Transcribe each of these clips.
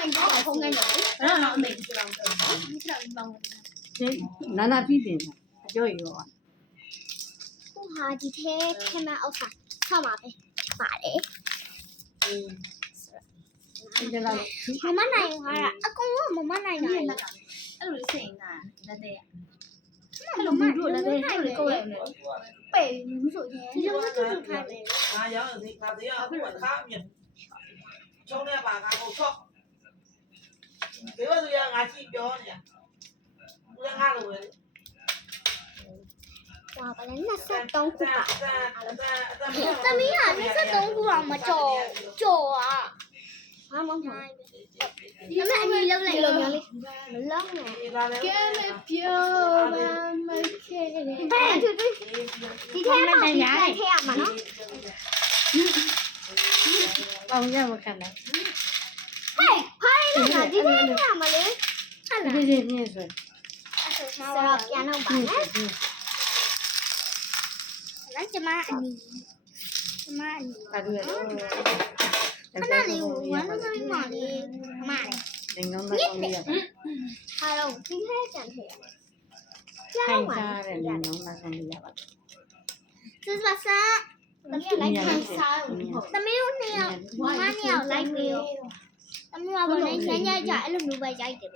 ဖုန်းကနေတော့အမေဒီကောင်တော့ဒီကောင်ပေါင်းတယ် နာနာပြီးတင်အကျော်ရော ခုဟာဒီထဲထဲမှာအောက်ခါဆောက်ပါပဲပါတယ် ဒီလောက် မမနိုင်ဟာအကုန်လုံးမမနိုင်တာ အဲ့လိုစိတ်နာလက်တဲ့ အဲ့လိုမတို့လည်းကိုယ်လည်းကိုယ်ပေမှုဆိုရင်ဒီလိုတူတူထားတယ် ငါရောက်ရင်ငါတရားအခုခါမြင်ချုံးနေပါငါကိုချော့ဒီလိုဆိုရငါကြည့်ပြောနေဦးငါလိုပဲ ဟွာဘာလဲ23ခုပါ သမ သမီးက23ခုအောင်မကြော်ဟာမဟုတ်ဒီမဲ့အညီလုံးလိုက်လို့မျိုးလေးမလုံးနဲ့ ဒီလာလေ ကဲမပြောမခဲ ဒီထဲမှာဒီထဲထည့်ရမှာနော် ပေါင်းရမခံနိုင် ဟဲ့ဖိုင်လို့ငါဒီထဲထည့်ရမှာလေဟုတ်လား ဒီဒီပြည့်ဆို ဆိုတော့ပြန်တော့ပါနဲ့လမ်းကျမအနီ ပါရရ ခဏလေးဝမ်းသမီးမလေးမလေး ဒီနောင်းတော့လေးရပါ ဟာတော့ဒီထဲကြံထည့်ရမှာကြား ခိုင် ပါ စားတဲ့နောင်းတော့လေးရပါ စစ်စပါစသမီးလိုက်ခိုင်းစားသမီးတို့နှစ်ယောက်မမနှစ်ယောက်လိုက်ပြီးတော့သမီးကဘာလဲချမ်းကြကြအဲ့လိုမျိုးပဲရိုက်တယ်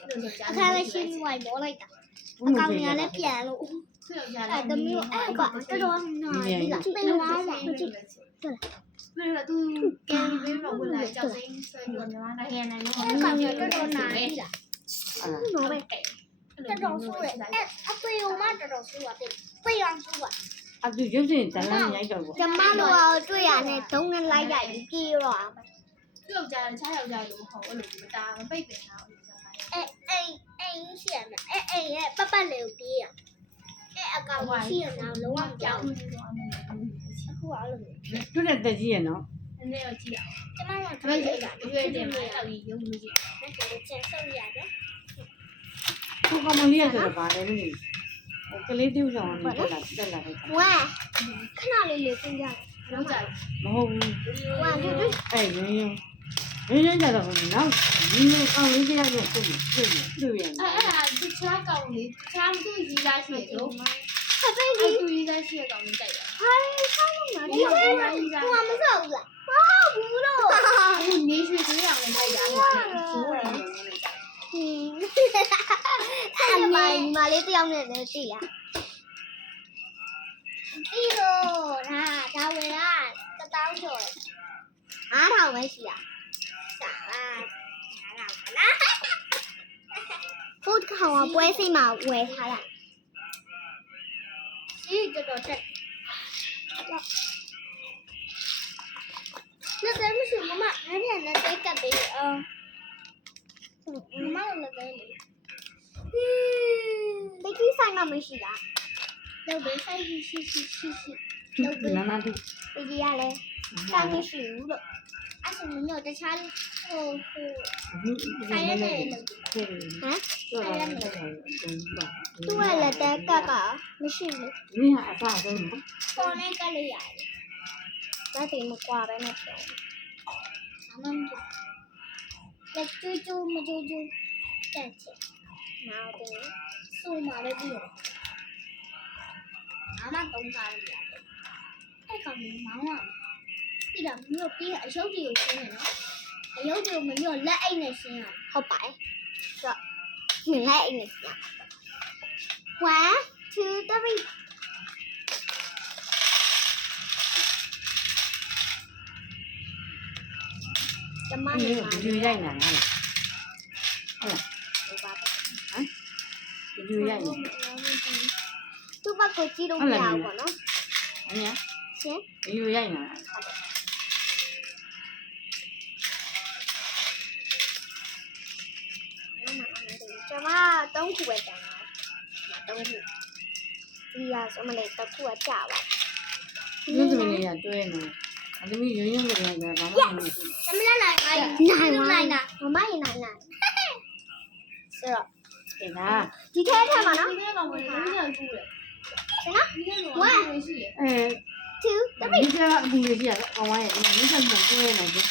အခါလေးရှင်းဝိုင်မောလိုက်တာအကောင်ကြီးလည်းပြန်လို့ ဆွေးရ အဲ့သမီးအဲ့ကတော်တော်နာပြီလားတင်သွားမှာ ဘယ်လိုသူကဲပြီးတော့ဝင်လာကြောက်စိမ့်ဆွဲပြီးတော့မြန်မာနိုင်ငံနဲ့တော့ အဲ့ကောင်ကြီးတော်တော်နာပြီလား အာ နော်ပဲတော်တော်ဆိုးတယ်အဲ့အသွေးုံမတော်တော်ဆိုးပါတယ်ပြေးအောင်ဆိုးပါ အတူရုပ်ရှင်တန်းလန်းရိုက်တော့ ကျမတို့ကတွေ့ရနဲ့ဒုံနဲ့လိုက်ရိုက်ပြီးပြေးတော့ သူ့ယောက်ျားတခြားယောက်ျားလို့မဟုတ်အဲ့လိုမတာမပိတ်ပင်တာလို့ပြောတာ အဲ့ရှိရမယ်အဲ့ရဲ့ပတ်ပတ်လေးကိုပြေးရအဲ့အကောင်ရှိရအောင်လုံးဝကြောက် နေတော့အမေ အခုအဲ့လို သူ့တဲ့တက်ကြီးရနော် နည်းနည်းတော့ကြည့်အောင် ကျမက တပိတ်ရိုက်တာရွေးတယ်မှာအောက်ကြီးရုံလို့ကြည့် နဲ့ကျန်ဆုပ်ရတယ် ခုကမလေးရဆိုတော့ဗာလဲလို့ဟိုကလေးတူဆောင်နေတက်လာတယ် ဝါခဏလေးလေးပြင်ရတယ် လောက်ကြတယ် မဟုတ်ဘူး ဝါဒီ အဲ့ရင်းကြတော့နောက်ဒီလိုကောင်းလေးတရားနဲ့ပြည့်ပြည့်ရ အဲ့ဒါတခြားကောင်လေးတခြားမသူ့ရေးသားရှိတော့ ခပိတ် အဲ့ ဒီ သူရေးသားရှိတဲ့ကောင်လေးကြိုက်တာ ဟိုင်းဆောင်းနေတာဒီဟိုမဆောက်ဘူးလားမဟုတ်ဘူးလို့ အဲ့နေရွှေသေးအောင်လည်းကြိုက်တာဇိုးတယ်လို့လည်းကြိုက် အဲ့ဒီမလေးတယောက်နဲ့လည်းတည်ရပြီးတော့ဒါဝယ်တာတောင်းကျော်9000ပဲရှိရစာလားဘုတ်ခေါင်ကပွဲစိတ်မှာဝယ်ထားတာဒီတော်တော်တက်လက်သေးမရှိမမအဲ့ဒီလက်သေးကပ်ပြီးမမလက်သေးလေဘယ်ကြီးဆိုင်မှမရှိတာတော့ဘယ်ဆိုင်ရှိ နာနာတူ ဒီရလဲဆိုင်မရှိဘူးလို့အဲ့ဆိုမျိုးတခြားဟိုဆိုင်ရတယ်လို့ ဟမ် ဟမ် တော်တယ် သူ့ရဲ့လက်သေးကပ်ကမရှိဘူး ဒီဟာအစားဆုံး ပေါ်နဲ့ကပ်လိုက်ရတယ်ဒါတည်းမကွာပဲနဲ့ပြောအမှန်ကလက်ကျူးမကျူးတက်ချင်နောက်တော့ဆိုမှလည်းပြီးတော့အမှန်တုံးကားရတယ်အဲ့ကောင်မောင်းอ่ะပြီးတော့မြို့ပြီးအရုပ်တွေကိုရှင်းနေနော်အရုပ်တွေကိုမမြို့လက်အိတ်နဲ့ရှင်းအောင်ဟုတ်ပါတယ်ဆိုတော့လက်အိတ်နဲ့ရှင်း1 2 3ကျမ ဒီ နေ လို ပါ ဗီဒီယိုရိုက်နေတာဟုတ် ဟုတ်ပါဘူး ဗီဒီယိုရိုက်နေ သူ့ဘက်ကိုကြည့်လို့မရဘူးပေါ့နော် အင်း ရှင်း ဗီဒီယိုရိုက်နေတာ ကျမ3ခုပဲတန်တာ3ခုဒီရဆိုမလေးတစ်ခုကကြာပါ ဒီလိုမျိုးလေးရတွဲနေအသမီးရုံရုံကလည်းဘာမှမလုပ်ဘူး သမီးလည်းနိုင်တာမမရင်နိုင်ဆိုတော့ တင်လား ဒီထဲထဲမှာနော် ဒီထဲကောင်လေးလုံးရောက်ကျူးတယ် နော် ဒီထဲကောင်လေးရှိတယ် အဲ 2 ဒီကအပူရကြီးကအကောင်ဝိုင်းရဲ့ဒီကမှတွဲနေတယ်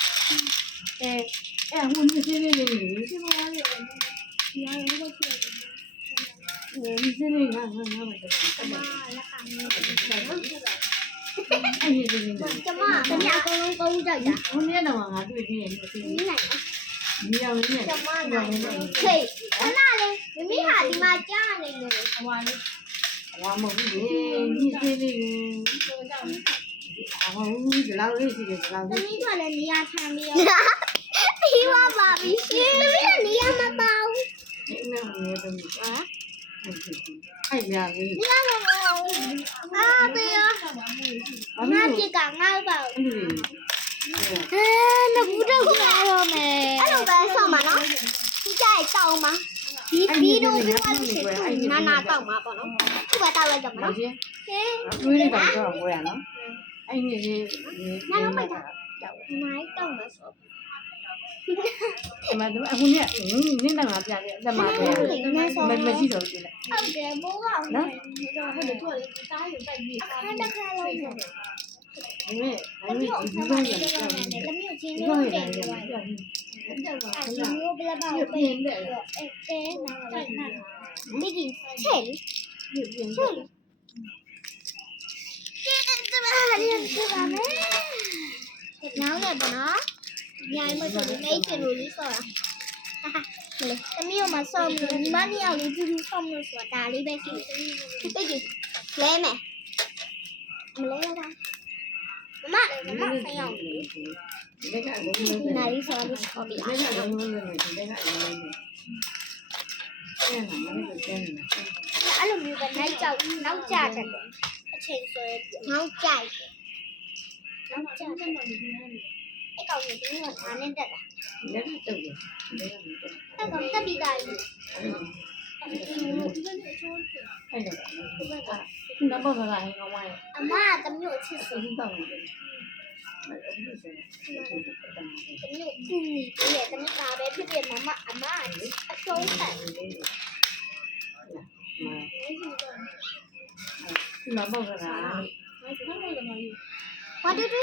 အဲဟိုနေသေးလေးလေး လိုက်တာ ဘုန်းကြီးတော့ငါတွေ့သေးတယ်လို့သိ နီးနိုင်တယ် ဒီအောင်လေးနဲ့ ကျမနိုင်တယ်ခေခဏလေးမမီဟာဒီမှာကြားနေလို့ ဟိုပါလေ ဘာမဟုတ်ဘူးဒီသေးလေးကို ဆိုတော့ အဟောဒီလောက်လေးရှိတယ်ဒီလောက် သမီး လေး ကလည်းနေရာထိုင်ပြီးတော့ပြီးပါပါပြီရှင်သမီးကနေရာမပါဘူး ဒီနေ့ငယ်တော့ဟာအဲ့ညာလေး နေရာမပါဘူးအာဘေးရော ဆက်ပါမှုရှိ ဘာ ငါ လို့ ပြစ်ကငါ့ပါဘူး အဲ့ဒီ နဘူးတော့ကြာတော့မယ်အဲ့လိုပဲဆော့မှာနော်ဒီကြိုက်တောင်းမှာဒီတော့ပြောရလို့ရှိရင်နာနာတောက်မှာပေါ့နော်သူ့ဘာတောက်လိုက်ကြမှာ ဘာ နော် ချင်း ဟင်း တွေးလိုက်ပါတော့ဘွယ်ရနော်အဲ့ဒီလေး နိုင်တောက်မှာဆို ဒီမှာအခုနဲ့နင်းတန်ငါပြတယ်အသက်မှာပဲမရှိတော့ဘူးလေ ဟုတ်တယ်ဘိုးကနော် ဟုတ်တယ်သူကလေတားရုံတိုက်ပြီးစား ခါတစ်ခါလုံးနေတယ် ဒါပေမဲ့ တမျိုးအဆမ်းမနေတယ်တမျိုးချင်းလေးတင်တယ်အဲ့ဒီမျိုးဘယ်လောက်ပဲအဲ့တဲနာလိုက်နာမိကြီးချဲ့လေချဲ့လေကျင်းတမရီပြပါမယ်နောင်လည်းပေါ့နော်ညာမဆိုလို့နေချင်လို့လေးဆော့တာလေတမျိုးမှာဆော့လို့ညီမနှစ်ယောက်လေးတူတူဆော့မလို့ဆိုတာဒါလေးပဲရှိတယ်ပိတ်ကြည့်လဲမယ်မလဲတော့မမဆိုင်အောင် ဒီကလည်းလုံးလုံး နာရီဆော်ပြီးဆော်ပြီး ဒီကလုံးလုံးနဲ့ဒီကလုံးလုံးနဲ့အဲ့ဒါမှလည်းကျန်းနေတယ် အဲ့လိုမျိုးပဲနိုင်ကြောက်နောက်ကျတတ်တယ်အချိန်ဆွဲနောက်ကျတယ်နောက်ကျတယ်အဲ့ကောင်ကြီးကဒါနဲ့တက်တာ လက်တုပ်တယ်လက်တုပ်တယ် အဲ့ကောင်တက်ပြီးသားကြီး အဲ့ဒါကနောက်ဘောကလည်းကောင်းပါရဲ့ အမကတမျိုးချစ်စ ဒီတော့တယ်အဲ့ဒီဆိုရင် တမျိုးကူညီပြီးရတမျိုးကပဲဖြစ်ဖြစ်မမအမအဆုံးခံ နောက်ဘောကလည်း ဘာတူတူ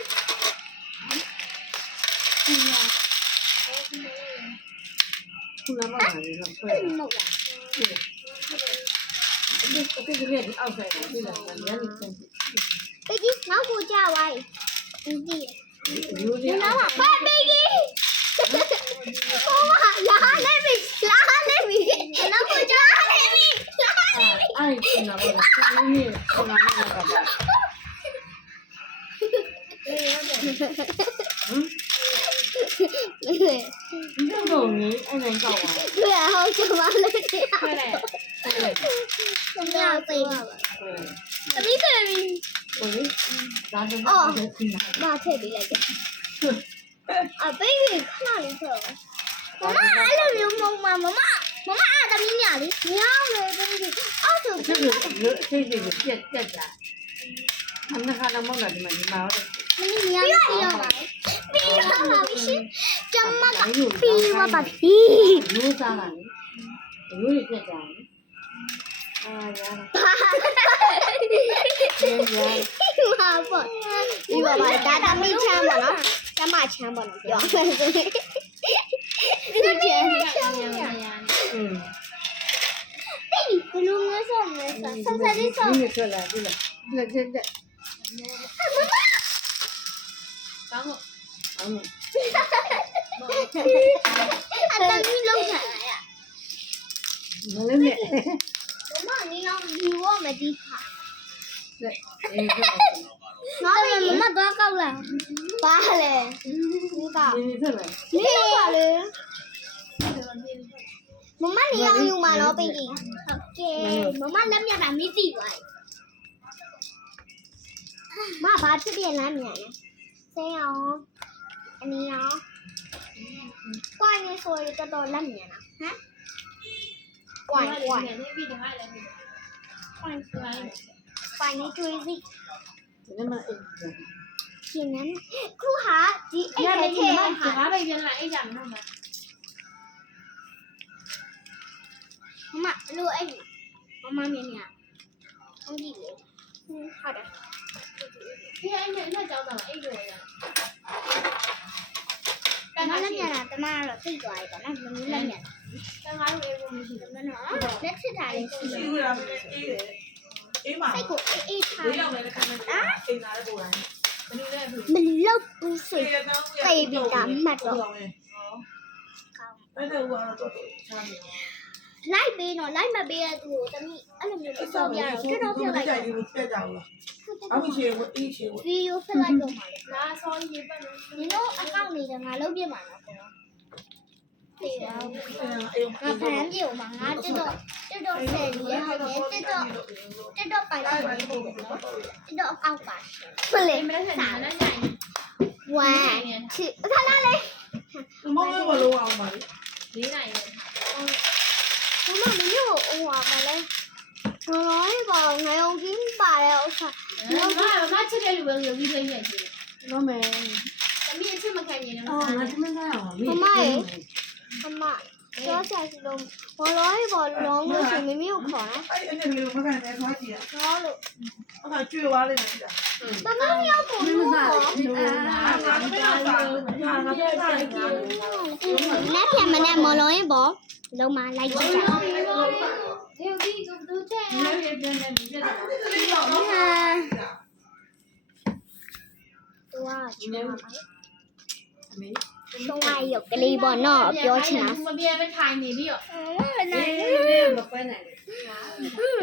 ခုနကလည်းတော့ဆွဲ မဟုတ်လား ဒီကလေးအောက်ဆိုင်ကိုပြလာတယ်ညနေစမ်း ပိတ်ကြီးနောက်ကိုကြာသွားပြီဒီ ရိုး ဒီ လေး နောက်မှာဖတ်ပိတ်ကြီးဟိုမလာနေပြီနောက်ကိုကြာနေပြီ အဲ့ဒီနောက်ဘောကဒီနေ့ခုနကလည်းကပါဒီတော့နေအဲ့နိုင်ကောက်ပါ 对啊，好久没了这样。 ခွဲလိုက် 怎么样，baby？怎么 baby？ ဟိုလေဒါတော့ဒီနာ 妈退回来着。啊，baby，看哪里去了？妈妈，I love you，妈妈，啊，咱们俩的，你要没 baby？啊，就 这个这个ပြက်တာအမခါတော့မဟုတ်လားဒီမှာဒီမှာ 你要不要买？不要买，必须怎么搞？ရိုး 逼我把逼。 ရိုးစားတာလေရိုးပြက်တာလေအာရတာ妈不，你爸爸打打没钱不呢？咱妈钱不能要。这个钱ရရရ อืม baby，ဘယ်လိုမျိုးဆော့မလဲဆော့ဆော့လေးဆော့ ဒီထွက်လာပြီလားလက်ချက်ချက် ကောင်းတော့ အောင် အတမီးလုံးထားရ မလေးနဲ့ မမနီလောင်ယူရမယ်ဒီခါ အေးက နော်မမတော့ကောက်လာဘာလဲဒီက ဒီထွက်လာ လေးပါလေမမနီလောင်ယူမှာနော်ပိတ်ကြီးဟုတ်ကဲ့မမလက်မြတ်တာမသိပါဘူးမဘာဖြစ်ပြန်လမ်းမြန်လဲဆင်းအောင်အနီအောင်ကွာနေဆိုရတော့လက်မြန်လားဟမ်ကွာကွာ နေပြီးတော့လည်း ကွာကွာနေတွေ့စီ ဒီမှာအေး ရှင်နန်းခုဟာဒီအဲ့ ရ ထဲ တယ်ဒီ ထဲ မှာ ဟာ ဘာပဲပြန်လာအိတ်ကြမှာမ မမလို့အဲ့မမမြင်မြဟုတ်ကြည့်လေဟုတ်တယ် ဒီအိတ်နဲ့ကြောင်းတော့အိတ်ရောရ တမလည်းမြင်တာတမကတော့သိသွားပြီပေါ့နော်မမျိုးလည်းမြင် တန်ကားလို့အိတ်ကိုမရှိဘူး တာနော်လက်ထစ်တာလေးရှိ ရှိ တယ် ဘူးလားမင်းအေးတယ်အေးမှာ စိတ်ကိုအေးအေးထား လေးရောက်နေတဲ့ခါမှာအိမ်လာတဲ့ပုံစံမင်းလည်း မလို့ ဘူးစိတ် အဲ့ဒါကတော့ချမ်းနေ လိုက်ပေးတော့လိုက်မပေးရသူကိုတမီးအဲ့လိုမျိုးမစောပြရတော့တော်တော်ပြလိုက်တော့ ဘူးပြကြဘူးအမချေကိုအေးချေကို ဗီဒီယိုဖက်လိုက်တော့မှာလေ လာဆောင်းရေးပတ်လို့ နင်တို့အကောင့်တွေကငါလုပ်ပြမှာနော်ကောတေးပါငါဖမ်းပြေမှာငါတက်တော့ဆယ်ရီရဟုတ်တယ်တက်တော့ပိုင်လိုက်တယ်ပို့တယ်နော်တက်တော့အကောင့်ပါရှင်မလေး မနေ့ကစားနေတယ် 1 2ခါလာလေ မမဘလုံးအောင်ပါလေ 4နိုင်တယ် မမမမျိုးဟိုပါလဲတော်တော်ပေါ့ငရုံကြီးပါတဲ့ဥစ္စာ မချစ်တဲ့လူပဲရုပ်ကြီးသိနေတယ် တော့မယ် သမီးအချစ်မခံရင်လည်းမ အော် ခံ ငါ ဘူး သမင်းသားအောင် အမကျော်ချာစီလုံးဘောလုံးပေါ့လုံးလို့ရှင်မမကိုခေါ်နော် အဲ့အနေနဲ့မကန်နဲ့သွားကြည့်ရ တော့လို့ အခါကျွေးသွားလိမ့်မယ်ကြာ တမမျိုးပုံလို့ခေါ် ငါမပြောတာငါ လက်ပြန်မနဲ့မလုံးရင်ပေါ့လုံးမလိုက်ကြည့်တာ ရုပ်ကြီးသူတို့ချဲ့ ငါရဲ့ပြန်ပြန်ပြတ်တာ သူကချင်ပါပါ အမေ တော့ရုပ်ကလေးပေါ့နော်ပြောချင်တာ မပြေမထိုင်နေပြီးတော့ မပွဲနိုင်ဘူး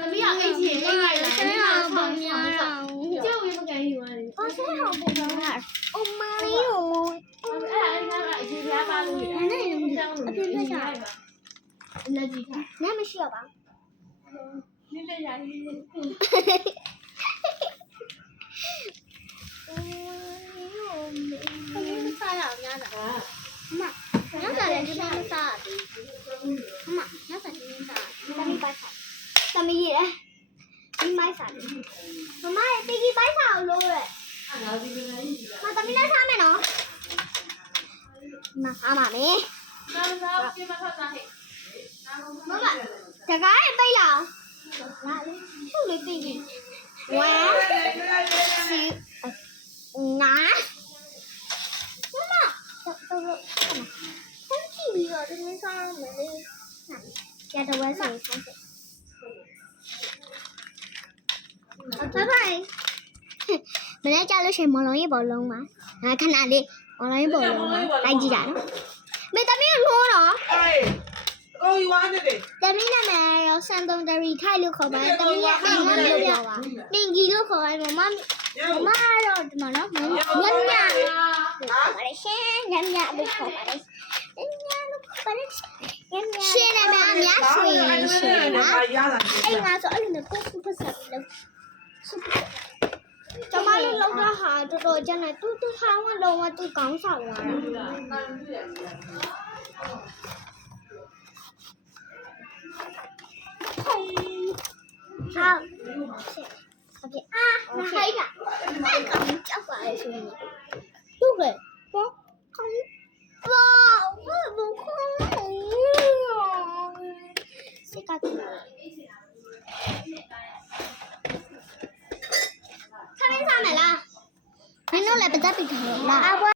သမီးကအိတ်ချင်အိတ်လိုက်လာ ဆဲအောင်ပုံများတော့ ကျောင်းရမကန်ယူရတယ် ဘာဆဲအောင်ပုံများတာအမလေးကို အဲ့ဒါအကြီးလားပါလို့ရတယ်လက်ကြီးထား နားမရှိတော့ပါ နင်းလက်ရည် ခမင်းစားရအောင်များတာ ဟာ အမညစာလည်းဒီမှာမစားဘူးအမညစာဒီမှာစားတမီးပိုက်စားတမီးရဒီမိုက်စားတယ်မမရဲ့တီကီပိုက်စားအောင်လို့ရ ငါဒီလိုနေကြီးလား မတမီးလည်းစားမယ်နော်မစားပါမယ် နားစားပြမထားတာဟဲ့ မမတကားရဲ့ပိတ်လာလာလေရှုပ်လေးပြီးပြီ1 2 နာမမတော့ဆန်းကြည့်ပြီးတော့ဒီနေ့စားရမယ်လေရတော့ဝဲစားဆန်းစစ်ဘိုင်ဘိုင်မနေ့ကျလို့ရှိရင်မလုံးရေးဘောလုံးပါငါခဏလေးမလုံးရေးဘောလုံးပါလိုက်ကြည့်ကြနော်မေတမီးလို့တော့ အေးကိုယူသွားနေတယ် တမီးနာမည်ရောစံတုံတရီထိုက်လို့ခေါ်ပါတယ်တမီးရဲ့အိမ်မလို့ပြောပါပင်ကြီးလို့ခေါ်ပါတယ်မမတော့ဒီမှာနော်ညညခေါ်ပါတယ်ရှင်ညညလို့ခေါ်ပါတယ်ညလို့ခေါ်ပါတယ်ရှင်နာမည်အများဆွေရှင်နော် ရလာတယ် အဲ့ငါဆိုအဲ့လိုမျိုးကိုယ်ဖတ်ဆက်ပြီးလို့ကျမတို့လောက်တာဟာတော်တော်ကျန်တယ်သူထိုင်ဝမ်လုံးဝသူကောင်းဆောင်လာတာ好，OK 啊，那还有那个叫过来说你，对不对？我空，哇，我不空了，这个。他们上来了，你弄来不在比头了。